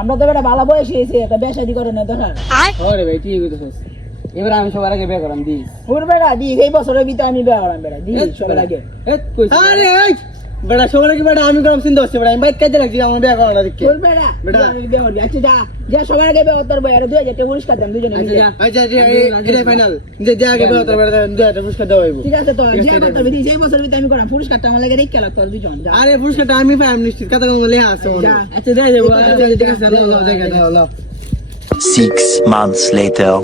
আমরা তো একটা ভালো বয়স হয়েছে একটা বিয়ে শাদী করে না দেখা ওরে ভাই ঠিক কইতেছিস এবার আমি সবার আগে বিয়ে করাম দিস বেড়া দি এই বছরের ভিতরে আমি বিয়ে করাম বেড়া দি সবার আগে আরে এই বেটা সবার আগে বেটা আমি করাম চিন্তা হচ্ছে বেটা আমি বাইক কাজে রাখছি আমার বিয়ে করানো দেখে বল বেড়া বিয়ে করবি আচ্ছা যা যা সবার আগে বিয়ে করতে বই আর 2000 টাকা পুরস্কার দাম দুজনে মিলে আচ্ছা এটা ফাইনাল যে আগে বিয়ে করতে বেটা 2000 টাকা পুরস্কার দেওয়া হইব ঠিক আছে তো যে করতে দি এই বছরের ভিতরে আমি করাম পুরস্কারটা আমার লাগে রেখে লাগতো দুজন আরে পুরস্কারটা আমি পাই আমি নিশ্চিত কথা কম লেখা আছে আচ্ছা দেই দেব ঠিক আছে লাও 6 months later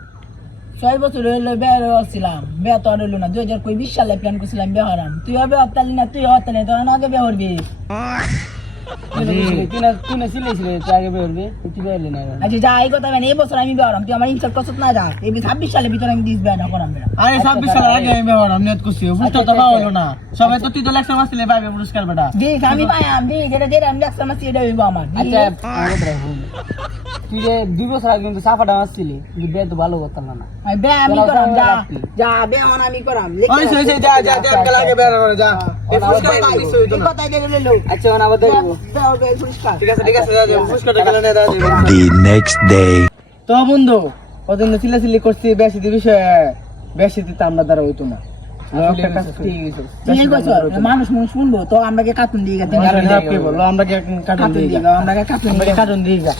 6 বছর হইলো বিয়ে করছিলাম বিয়ে তো হইলো না 2020 সালে প্ল্যান করছিলাম বিয়ে করাম তুই হবে হতালি না তুই হতালি তো আগে বিয়ে করবি তুই না সিলেছিলে তুই আগে বিয়ে করবি তুই বিয়ে হলি না আচ্ছা যা এই কথা মানে এই বছর আমি বিয়ে করাম তুই আমার ইনসাল্ট করছিস না যা এই 26 সালের ভিতরে আমি দিস বিয়ে না করাম বেটা আরে 26 সালের আগে আমি বিয়ে করাম নিয়ত করছি পুরস্কার তো পাওয়া হলো না সবাই তো তুই তো লেকচার মাসলে পাবে পুরস্কার বেটা দিস আমি পাইম দি যেটা আমি দেখছ মাসি এটা হইব আমার আচ্ছা তুই যে 2 বছর আগে কিন্তু সাফাটা মাসছিলি কিন্তু বিয়ে তো ভালো করতাম না আমি বিয়ে আমি করাম যা যা বিয়ে আমি করাম ওই সই যা কাল আগে বিয়ে করে যা এই পুরস্কার পাইছিস তুই তো কথা দিয়ে লইলো আচ্ছা ওনা আবার দেব পুরস্কার ঠিক আছে পুরস্কারটা গেল না দাও the next day তো বন্ধু ওদিন চিল্লাচিল্লি করছি বেশি বিষয়ে বেশি দিতে আমরা দ্বারা হইতো না মানুষ শুনবো তো আমরা কার্টুন দিয়ে গেছে আমরা কার্টুন দিয়ে যা